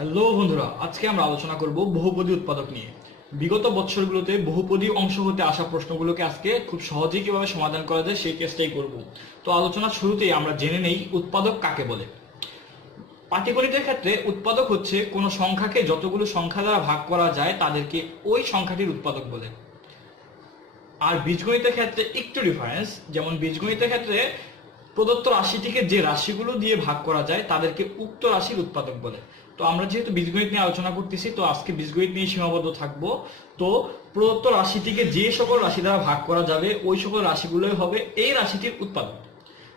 Hello বন্ধুরা, আজকে আমরা আলোচনা করব বহুপদী উৎপাদক নিয়ে। বিগত বছরগুলোতে বহুপদী অংশ হতে আসা প্রশ্নগুলোকে আজকে খুব সহজেই কিভাবে সমাধান করা যায় সেই চেষ্টাই করব। তো আলোচনার শুরুতেই আমরা জেনে নেই উৎপাদক কাকে বলে। পাটিগণিতের ক্ষেত্রে উৎপাদক হচ্ছে কোনো সংখ্যাকে যতগুলো সংখ্যা দ্বারা ভাগ করা যায় তাদেরকে ওই সংখ্যাটির উৎপাদক বলে। আর বীজগণিতের ক্ষেত্রে একটু ডিফারেন্স, যেমন বীজগণিতের ক্ষেত্রে প্রদত্ত রাশিটিকে যে রাশিগুলো দিয়ে ভাগ করা যায় তাদেরকে উক্ত রাশির উৎপাদক বলে। তো আমরা যেহেতু বীজগণিত নিয়ে আলোচনা করতেছি, তো আজকে বীজগণিত নিয়ে সীমাবদ্ধ থাকবো। তো প্রদত্ত রাশিটিকে যে সকল রাশি দ্বারা ভাগ করা যাবে ওই সকল রাশিগুলোই হবে এই রাশিটির উৎপাদক।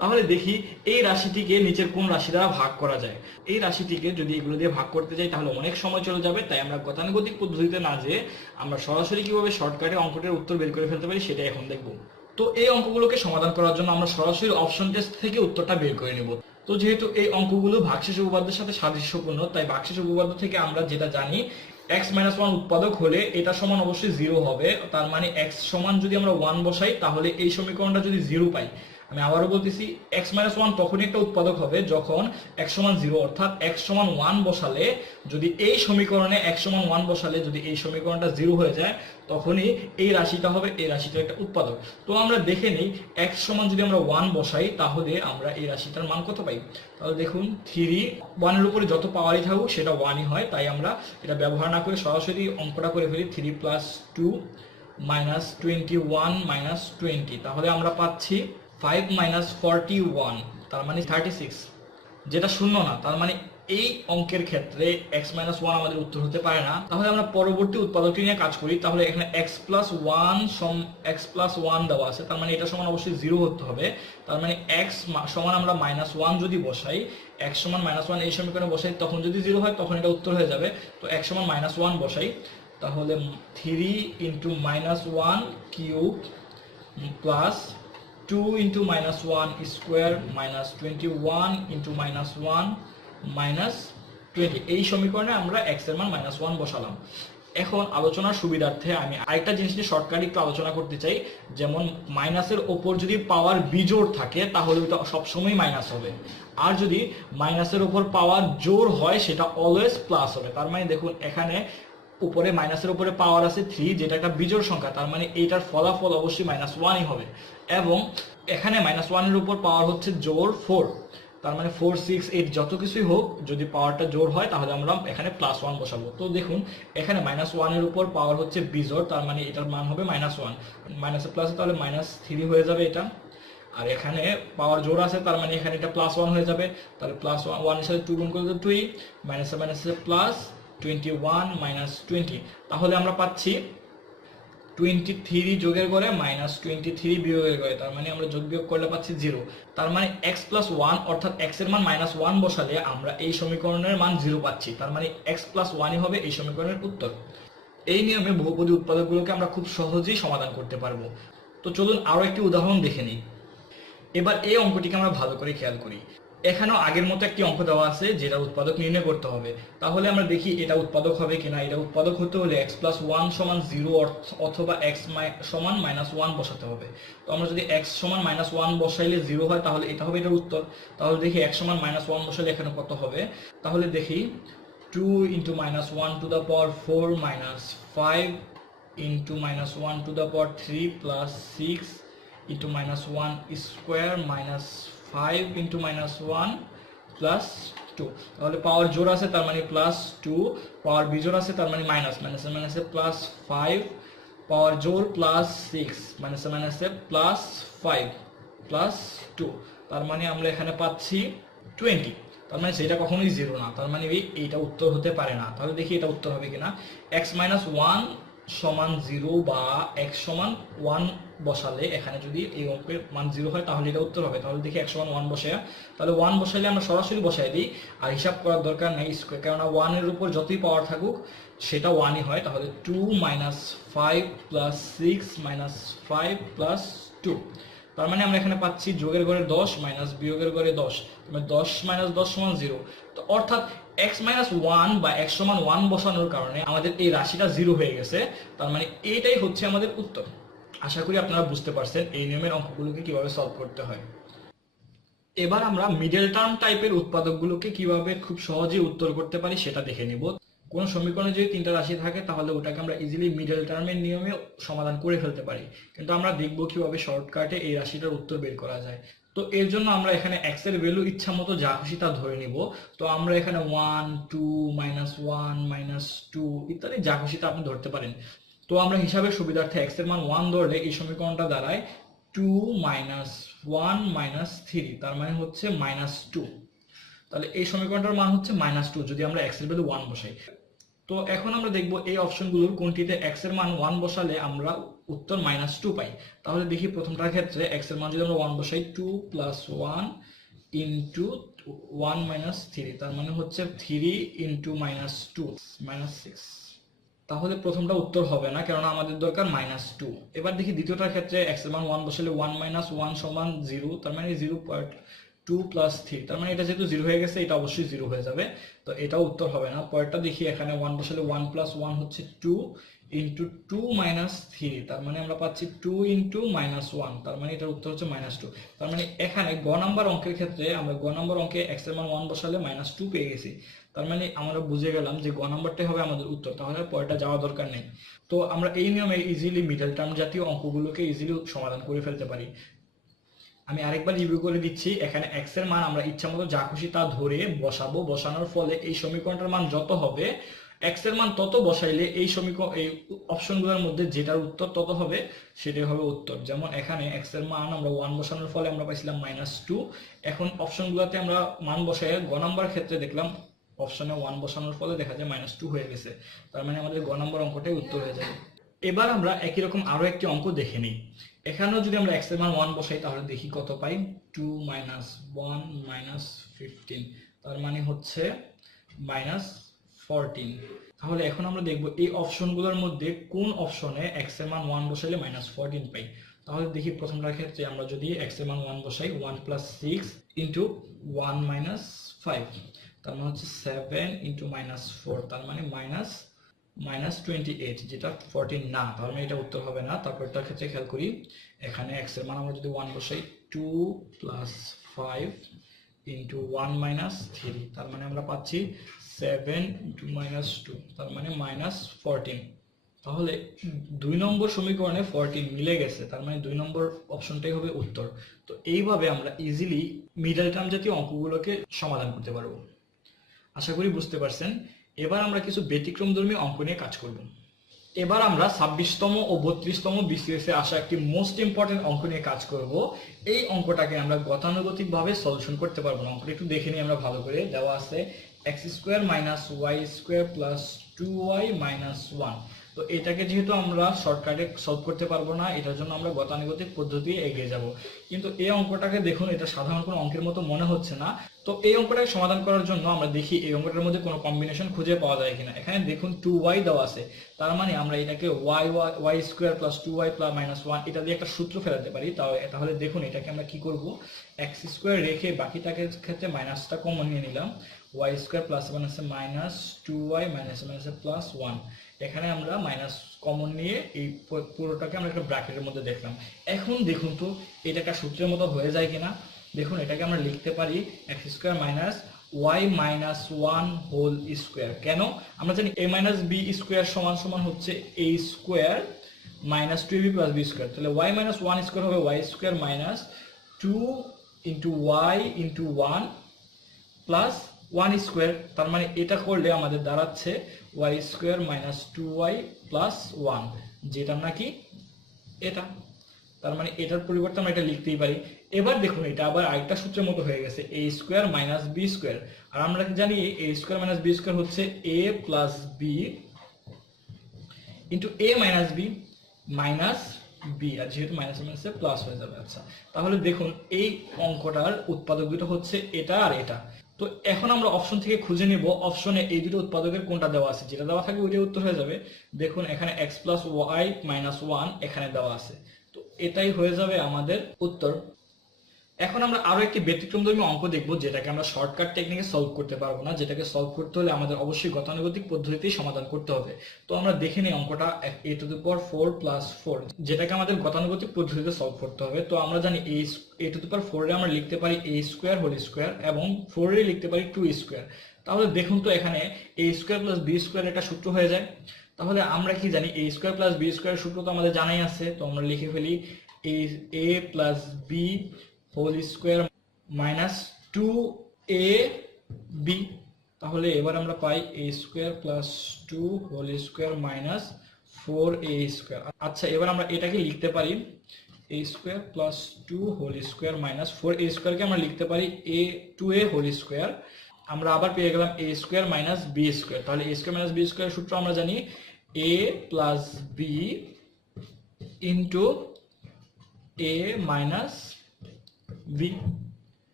তাহলে দেখি এই রাশিটিকে নিচের কোন রাশি দ্বারা ভাগ করা যায়। এই রাশিটিকে যদি এগুলো দিয়ে ভাগ করতে যাই তাহলে অনেক সময় চলে যাবে, তাই আমরা গতানুগতিক পদ্ধতিতে না যেয়ে আমরা সরাসরি কিভাবে শর্টকাটে অঙ্কটির উত্তর বের করে ফেলতে পারি সেটা এখন দেখব। তো এই অঙ্কগুলোকে সমাধান করার জন্য আমরা সরাসরি অপশন টেস্ট থেকে উত্তরটা বের করে নেব। তো যেহেতু এই অঙ্কগুলো ভাগশেষ উপপাদ্যের সাথে সাদৃশ্যপূর্ণ, তাই ভাগশেষ উপপাদ্য থেকে আমরা যেটা জানি x-1 উৎপাদক হলে এটা সমান অবশ্যই 0 হবে। তার মানে x সমান যদি আমরা 1 বসাই তাহলে এই সমীকরণটা যদি 0 পাই, আমি আবারও বলতেছি x-1 তখনই একটা উৎপাদক হবে যখন x সমান 0, অর্থাৎ x সমান 1 বসালে যদি এই সমীকরণে x সমান 1 বসালে যদি এই সমীকরণটা 0 হয়ে যায় তখনই এই রাশিটা হবে এই রাশিটার একটা উৎপাদক। তো আমরা দেখে নেই x সমান যদি আমরা 1 বসাই তাহলে আমরা এই রাশিটার মান কত পাই। তাহলে দেখুন 3, 1 এর উপরে যত পাওয়ারই থাকুক সেটা 1ই হয়, তাই আমরা এটা ব্যবহার না করে সরাসরি অঙ্কটা করে ফেলি। 3 + 2 - 21 - 20, তাহলে আমরা পাচ্ছি 5 - 41, তার মানে 36, যেটা শূন্য না। তার মানে এই অঙ্কের ক্ষেত্রে x-1 আমাদের উত্তর হতে পারে না। তাহলে আমরা পরবর্তী উৎপাদকটি নিয়ে কাজ করি। তাহলে এখানে x+1 দেওয়া আছে, তার মানে এটা সমান অবশ্যই 0 হতে হবে। তার মানে x সমান আমরা -1 যদি বসাই, x সমান -1 এই সমীকরণে বসাই, তখন যদি 0 হয় তখন এটা উত্তর হয়ে যাবে। তো x সমান -1 বসাই, তাহলে 3 × -1 কিউব প্লাস 2 × -1 স্কোয়ার মাইনাস 21 × -1 -20, এই সমীকরণে আমরা x এর মান -1 বসালাম। এখন আলোচনার সুবিধার্থে আমি আরেকটা জিনিস নিয়ে শর্টকাট একটু আলোচনা করতে চাই। যেমন মাইনাসের ওপর যদি পাওয়ার বিজোড় থাকে তাহলে ওটা সবসময় মাইনাস হবে, আর যদি মাইনাসের ওপর পাওয়ার জোড় হয় সেটা অলওয়েজ প্লাস হবে। তার মানে দেখুন এখানে উপরে মাইনাসের উপরে পাওয়ার আছে 3, যেটা একটা বিজোড় সংখ্যা, তার মানে এইটার ফলাফল অবশ্যই -1ই হবে। এবং এখানে -1 এর উপর পাওয়ার হচ্ছে জোড় 4, তার মানে 4, 6, 8 যত কিছুই হোক যদি পাওয়ারটা জোড় হয় তাহলে আমরা এখানে +1 বসাবো। তো দেখুন এখানে -1 এর উপর পাওয়ার হচ্ছে বিজোড়, তার মানে এটার মান হবে -1, মাইনাসে প্লাসে তাহলে -3 হয়ে যাবে এটা। আর এখানে পাওয়ার জোড় আছে, তার মানে এখানে এটা +1 হয়ে যাবে। তাহলে +1 এর সাথে 2 গুণ করলে 2, মাইনাসে মাইনাসে প্লাস 21 - 20, তাহলে আমরা পাচ্ছি 23 যোগের ঘরে -23 বিয়োগের ঘরে, তার মানে আমরা যোগ বিয়োগ করলে পাচ্ছি 0। তার মানে x+1 অর্থাৎ x এর মান -1 বসালে আমরা এই সমীকরণের মান 0 পাচ্ছি, তার মানে x+1ই হবে এই সমীকরণের উত্তর। এই নিয়মে বহুপদী উৎপাদকগুলোকে আমরা খুব সহজেই সমাধান করতে পারবো। তো চলুন আরো একটি উদাহরণ দেখে নিই। এবার এই অঙ্কটিকে আমরা ভালো করে খেয়াল করি। এখানেও আগের মতো একটি অঙ্ক দেওয়া আছে যেটা উৎপাদক নির্ণয় করতে হবে। তাহলে আমরা দেখি এটা উৎপাদক হবে কিনা। এটা উৎপাদক হতে হলে x+1 সমান 0 অথবা x সমান -1 বসাতে হবে। তো আমরা যদি x সমান -1 বসাইলে 0 হয় তাহলে এটা হবে এটার উত্তর। তাহলে দেখি x সমান -1 বসাইলে এখানে কত হবে। তাহলে দেখি 2 × -1 to the power 4 - 5 × -1 to the power 3 plus 6 × -1 square minus 5 × -1 plus 2, তাহলে পাওয়ার জোড় আছে তার মানে +2, পাওয়ার বিজোড় আছে তার মানে মাইনাসে মাইনাসে +5, পাওয়ার জোড় +6, মাইনাসে মাইনাসে +5 +2, তার মানে আমরা এখানে পাচ্ছি 20। তার মানে সেটা কখনোই 0 না, তার মানে এইটা উত্তর হতে পারে না। তাহলে দেখি এটা উত্তর হবে কিনা। x-1 সমান 0 বা x সমান 1 বসালে এখানে যদি এই অঙ্কের মান 0 হয় তাহলে এটা উত্তর হবে। তাহলে দেখি x সমান 1 বসায়, তাহলে 1 বসাইলে আমরা সরাসরি বসাই দিই, আর হিসাব করার দরকার নেই স্কোয়ার, কেননা 1 এর উপর যতই পাওয়ার থাকুক সেটা 1ই হয়। তাহলে 2 - 5 + 6 - 5 + 2, তার মানে আমরা এখানে পাচ্ছি যোগের ঘরে 10 মাইনাস বিয়োগের ঘরে 10, মানে 10 - 10 = 0। তো অর্থাৎ x-1 বা x সমান 1 বসানোর কারণে আমাদের এই রাশিটা 0 হয়ে গেছে, তার মানে এইটাই হচ্ছে আমাদের উত্তর। আশা করি আপনারা বুঝতে পারছেন এই নিয়মের অঙ্কগুলোকে কিভাবে সলভ করতে হয়। এবার আমরা মিডল টার্ম টাইপের উৎপাদকগুলোকে কিভাবে খুব সহজেই উত্তর করতে পারি সেটা দেখে নিব। কোন সমীকরণে যদি তিনটা রাশি থাকে তাহলে ওটাকে আমরা ইজিলি মিডল টার্মের নিয়মে সমাধান করে ফেলতে পারি, কিন্তু আমরা দেখব কিভাবে শর্টকাটে এই রাশিটার উত্তর বের করা যায়। তো এর জন্য আমরা এখানে x এর ভ্যালু ইচ্ছা মতো যা খুশি তা ধরে নিব। তো আমরা এখানে 1 2 -1 -2 ইত্যাদি যা খুশি তা আপনি ধরতে পারেন। তো আমরা হিসাবের সুবিধার্থে x এর মান 1 ধরলে এই সমীকরণটা দাঁড়ায় 2 -1 -3, তার মানে হচ্ছে -2। তাহলে এই সমীকরণটার মান হচ্ছে -2 যদি আমরা x এর ভ্যালু 1 বসাই। তো এখন আমরা দেখব এই অপশনগুলোর কোনটিতে x এর মান 1 বসালে আমরা উত্তর -2 পাই। তাহলে দেখি প্রথমটার ক্ষেত্রে x এর মান যদি আমরা 1 বসাই 2 + 1 * 1 - 3, তার মানে হচ্ছে 3 * -2 -6। তাহলে প্রথমটা উত্তর হবে না, কারণ আমাদের দরকার -2। এবার দেখি দ্বিতীয়টার ক্ষেত্রে x এর মান 1 বসালে 1 - 1 = 0, তার মানে 0.2 + 3, তার মানে এটা যেহেতু 0 হয়ে গেছে এটা অবশ্যই 0 হয়ে যাবে, তো এটাও উত্তর হবে না। পরেরটা দেখি, এখানে 1 বসালে 1 + 1 হচ্ছে 2 * 2 - 3, তার মানে আমরা পাচ্ছি 2 * -1, তার মানে এটার উত্তর হচ্ছে -2। তার মানে এখানে গ নাম্বার অঙ্কের ক্ষেত্রে আমরা গ নাম্বার অঙ্কে x এর মান 1 বসালে -2 পেয়ে গেছি, তার মানে আমরা বুঝে গেলাম যে গ নাম্বারটাই হবে আমাদের উত্তর, তাহলে পরেরটা যাওয়া দরকার নেই। তো আমরা এই নিয়মে ইজিলি মিডল টার্ম জাতীয় অঙ্কগুলোকে ইজিলি সমাধান করে ফেলতে পারি। আমি আরেকবার রিভিউ করে দিচ্ছি, এখানে x এর মান আমরা ইচ্ছামতো যা খুশি তা ধরে বসাবো, বসানোর ফলে এই সমীকরণটার মান যত হবে x এর মান তত বসাইলে এই এই অপশনগুলোর মধ্যে যেটার উত্তর তত হবে সেটাই হবে উত্তর। যেমন এখানে x এর মান আমরা 1 বসানোর ফলে আমরা পাইছিলাম -2, এখন অপশনগুলোতে আমরা মান বসাই গ নাম্বার ক্ষেত্রে দেখলাম অপশনে 1 বসানোর ফলে দেখা যায় -2 হয়ে গেছে, তার মানে আমাদের গ নাম্বার অঙ্কটাই উত্তর হয়ে যাবে। এবার আমরা একই রকম আরো একটি অঙ্ক দেখে নিই। এখানেও যদি আমরা x এর মান 1 বসাই তাহলে দেখি কত পাই, 2 - 1 - 15, তার মানে হচ্ছে -14। তাহলে এখন আমরা দেখব এই অপশনগুলোর মধ্যে কোন অপশনে x এর মান 1 বসাইলে -14 পাই। তাহলে দেখি প্রথমটার ক্ষেত্রে আমরা যদি x এর মান 1 বসাই 1 + 6 * 1 - 5, তার মানে হচ্ছে 7 * -4, তার মানে -28, যেটা 14 না, তার মানে এটা উত্তর হবে না। তারপরটার ক্ষেত্রে খেয়াল করি, এখানে x এর মান আমরা যদি 1 বসাই 2 + 5 * 1 - 3, তার মানে আমরা পাচ্ছি 7 * -2, তার মানে -14। তাহলে 2 নম্বর সমীকরণে 14 মিলে গেছে, তার মানে 2 নম্বর অপশনটাই হবে উত্তর। তো এইভাবে আমরা ইজিলি মিডল টার্ম জাতীয় অঙ্কগুলোকে সমাধান করতে পারবো। আশা করি বুঝতে পারছেন। এবার আমরা কিছু ব্যতিক্রমধর্মী অঙ্ক নিয়ে কাজ করব। এবার আমরা 26তম ও 32তম BCS এ আসা একটি মোস্ট ইম্পর্টেন্ট অঙ্ক নিয়ে কাজ করব। এই অঙ্কটাকে আমরা গতানুগতিকভাবে সলিউশন করতে পারবো না। অঙ্কটা একটু দেখে নিই আমরা ভালো করে। দেওয়া আছে x² - y² + 2y - 1। তো এটাকে যেহেতু আমরা শর্টকাটে সলভ করতে পারবো না, এটার জন্য আমরা গতানুগতিক পদ্ধতি এগিয়ে যাব। কিন্তু এই অঙ্কটাকে দেখুন, এটা সাধারণ কোনো অঙ্কের মতো মনে হচ্ছে না। তো এই অঙ্কটাকে সমাধান করার জন্য আমরা দেখি এই অঙ্কটার মধ্যে কোনো কম্বিনেশন খুঁজে পাওয়া যায় কিনা। এখানে দেখুন 2y দেওয়া আছে, তার মানে আমরা এটাকে y² + 2y - 1 এটা দিয়ে একটা সূত্র ফেলাতে পারি। তাহলে দেখুন এটাকে আমরা কি করব, x² রেখে বাকিটাকে ক্ষেত্রে মাইনাসটা কমন নিয়ে নিলাম, y² + 1 আছে -2y -1, এখানে আমরা মাইনাস কমন নিয়ে এই পুরোটাকে আমরা একটা ব্র্যাকেটের মধ্যে দেখলাম। এখন দেখুন তো এটা একটা সূত্রের মতো হয়ে যায় কিনা। দেখুন এটাকে আমরা লিখতে পারি x² - y - 1 হোল স্কয়ার। কেন? আমরা জানি a - b স্কয়ার সমান হচ্ছে a² - 2ab + b স্কয়ার। তাহলে y - 1 স্কয়ার হবে y² - 2 * y * 1 প্লাস 1 স্কয়ার। তার মানে এটা করলে আমাদের দাঁড়াচ্ছে y² - 2y + 1, যেটা নাকি এটা। তার মানে এটার পরিবর্তে আমরা এটা লিখতেই পারি। এবার দেখুন এটা আবার আরেকটা সূত্রের মতো হয়ে গেছে, a² - b স্কয়ার। আর আমরা জানি a² - b স্কয়ার হচ্ছে a + b * a - b minus b, আর যেহেতু মাইনাস মাইনাসে প্লাস হয়ে যাবে। আচ্ছা, তাহলে দেখুন এই অঙ্কটার উৎপাদক দুটো হচ্ছে এটা আর এটা। তো এখন আমরা অপশন থেকে খুঁজে নেব অপশনে এই দুটো উৎপাদকের কোনটা দেওয়া আছে, যেটা দেওয়া থাকবে ওইটাই উত্তর হয়ে যাবে। দেখুন এখানে x + y - 1 এখানে দেওয়া আছে, তো এটাই হয়ে যাবে আমাদের উত্তর। এখন আমরা আরো একটি ব্যতিক্রমধর্মী অঙ্ক দেখব, যেটাকে আমরা শর্টকাট টেকনিকে সলভ করতে পারবো না। যেটাকে সলভ করতে হলে আমাদের অবশ্যই গতানুগতিক পদ্ধতিতেই সমাধান করতে হবে। তো আমরা দেখে নিই অঙ্কটা a⁴ + 4, যেটাকে আমাদের গতানুগতিক পদ্ধতিতে সলভ করতে হবে। তো আমরা জানি a⁴ এ আমরা লিখতে পারি a² এবং 4 এ লিখতে পারি 2²। তাহলে দেখুন তো এখানে a² + b² একটা সূত্র হয়ে যায়। তাহলে আমরা কি জানি a² + b² সূত্র তো আমাদের জানাই আছে। তো আমরা লিখে ফেলি a + b² - 2ab। তাহলে এবার আমরা পাই a² + 2² - 4a²। আচ্ছা, এবার আমরা এটাকে লিখতে পারি a² + 2² - 4a² কে আমরা লিখতে পারি a2a²। আমরা আবার পেয়ে গেলাম a² - b²। তাহলে a² - b² সূত্র আমরা জানি a + b * a - b।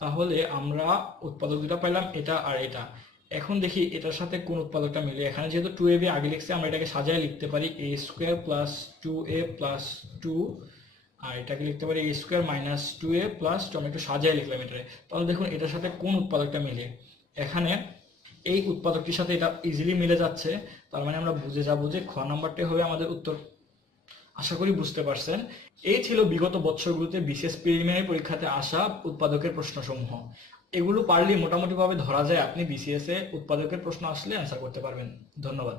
তাহলে আমরা উৎপাদক দুটো পেলাম, এটা আর এটা। এখন দেখি এটার সাথে কোন উৎপাদকটা মিলে। এখানে যেহেতু 2ab আগে লিখছি, আমরা এটাকে সাজিয়ে লিখতে পারি a² + 2a + 2, আর এটাকে লিখতে পারি a² - 2a + 2। আমি একটু সাজিয়ে লিখলাম এটারে। তাহলে দেখুন এটার সাথে কোন উৎপাদকটা মিলে। এখানে এই উৎপাদকটির সাথে এটা ইজিলি মিলে যাচ্ছে, তার মানে আমরা বুঝে যাব যে খ নাম্বারটাই হবে আমাদের উত্তর। আশা করি বুঝতে পারছেন। এই ছিল বিগত বছরগুলোতে বিসিএস প্রিলিমিনারি পরীক্ষাতে আসা উৎপাদকের প্রশ্নসমূহ। এগুলো পারলে মোটামুটি ভাবে ধরা যায় আপনি বিসিএস এ উৎপাদকের প্রশ্ন আসলে অ্যান্সার করতে পারবেন। ধন্যবাদ।